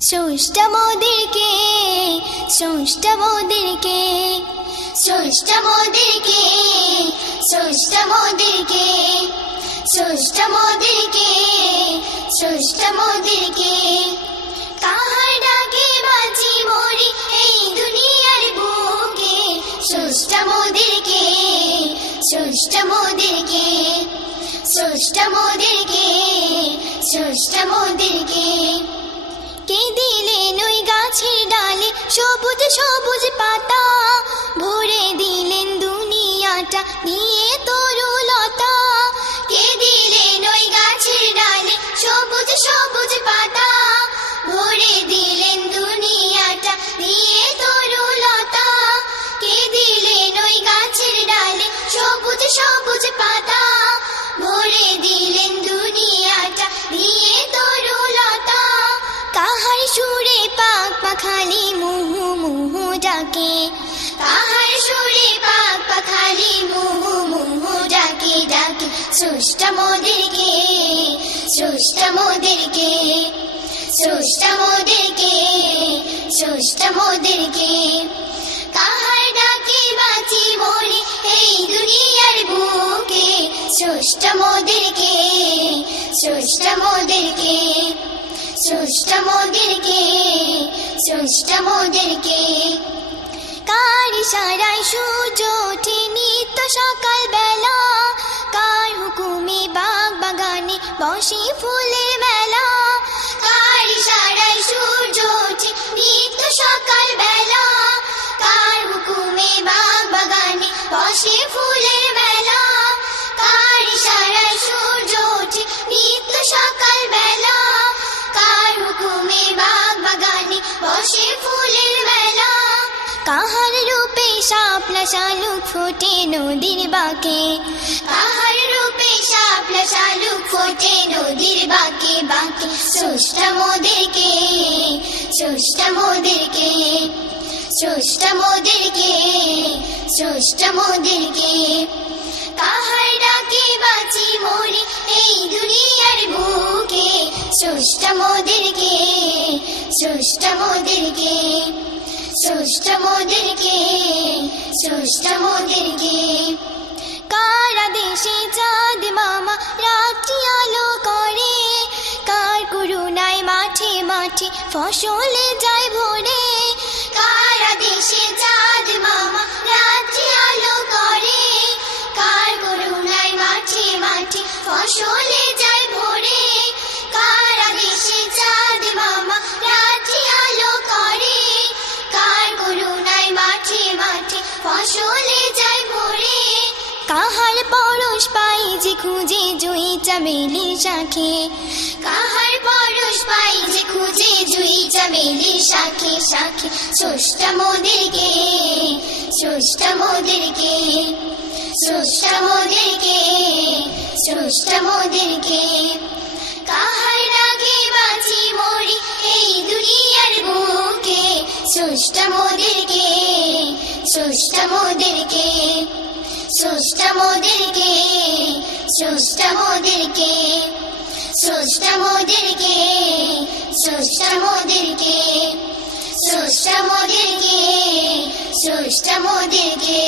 স্রষ্টা মোদেরকে স্রষ্টা মোদেরকে স্রষ্টা মোদেরকে স্রষ্টা মোদেরকে স্রষ্টা মোদেরকে স্রষ্টা মোদেরকে কাহার ডাকে বাঁচি মরি এই দুনিয়ার বুকে স্রষ্টা মোদেরকে স্রষ্টা মোদেরকে স্রষ্টা মোদেরকে স্রষ্টা মোদেরকে কে দিলেন ওই গাছের ডালে সবুজ সবুজ পাতা ভরে দিলেন দুনিয়াটা দিয়ে তরুলতা কে দিলেন ওই গাছের ডালে সবুজ সবুজ পাতা ভরে দিলেন দুনিয়াটা দিয়ে তরুলতা কে দিলেন ওই গাছের ডালে সবুজ সবুজ পাতা ভরে দিলেন দুনিয়াটা দিয়ে তরুলতা কাহার সুরে পাক পাখালি মুহু মুহু ডাকে কাহার সুরে পাক পাখালি মুহু মুহু ডাকে ডাকে স্রষ্টা মোদেরকে স্রষ্টা মোদেরকে স্রষ্টা মোদেরকে স্রষ্টা মোদেরকে কাহার ডাকে বাঁচি মরি এই দুনিয়ার বুকে স্রষ্টা মোদেরকে স্রষ্টা মোদেরকে স্রষ্টা মোদেরকে স্রষ্টা মোদেরকে কার ইশারায় সূর্য ওঠে নিত্য সকাল বেলা কার হুকুমে বাগ বাগানে বসে ফুলের মেলা কার ইশারায় সূর্য ওঠে নিত্য সকাল বেলা কার হুকুমে বাগ বাগানে বসে ফুলের মেলা কার ইশারায় সূর্য ওঠে নিত্য সকাল বেলা কার হুকুমে বাগ বাগানে বসে ফুলের মেলা কাহার রূপে শাপলা শালুক ফোটে নদীর বাঁকে কাহার রূপে শাপলা শালুক ফোটে নদীর বাঁকে বাঁকে স্রষ্টা মোদেরকে স্রষ্টা মোদেরকে স্রষ্টা মোদেরকে স্রষ্টা মোদেরকে কাহার ডাকে বাঁচি মরি এই দুনিয়ার বুকে স্রষ্টা মোদেরকে স্রষ্টা মোদেরকে স্রষ্টা মোদেরকে স্রষ্টা মোদেরকে কার আদেশে চাঁদ মামা রাত্রি আলো করে কার করুণায় মাঠে মাঠে ফসলে যায় ভরে কার আদেশে চাঁদ মামা রাত্রি আলো করে কার করুণায় মাঠে মাঠে ফসলে যায় ভরে কার আদেশে চাঁদ মামা রাত্রি আলো করে কার করুণায় মাঠে মাঠে ফসলে যায় ভরে কাহার পরশ পাই যে খুঁজে জুই চামেলির শাখে কাহার পরশ পাই যে খুঁজে জুই চামেলির শাখে শাখে স্রষ্টা মোদেরকে স্রষ্টা মোদেরকে স্রষ্টা মোদেরকে স্রষ্টা মোদেরকে কাহার ডাকে বাঁচি মরি এই দুনিয়ার বুকে স্রষ্টা মোদেরকে স্রষ্টা মোদেরকে স্রষ্টা মোদেরকে স্রষ্টা মোদেরকে স্রষ্টা মোদেরকে স্রষ্টা মোদেরকে স্রষ্টা মোদেরকে স্রষ্টা মোদেরকে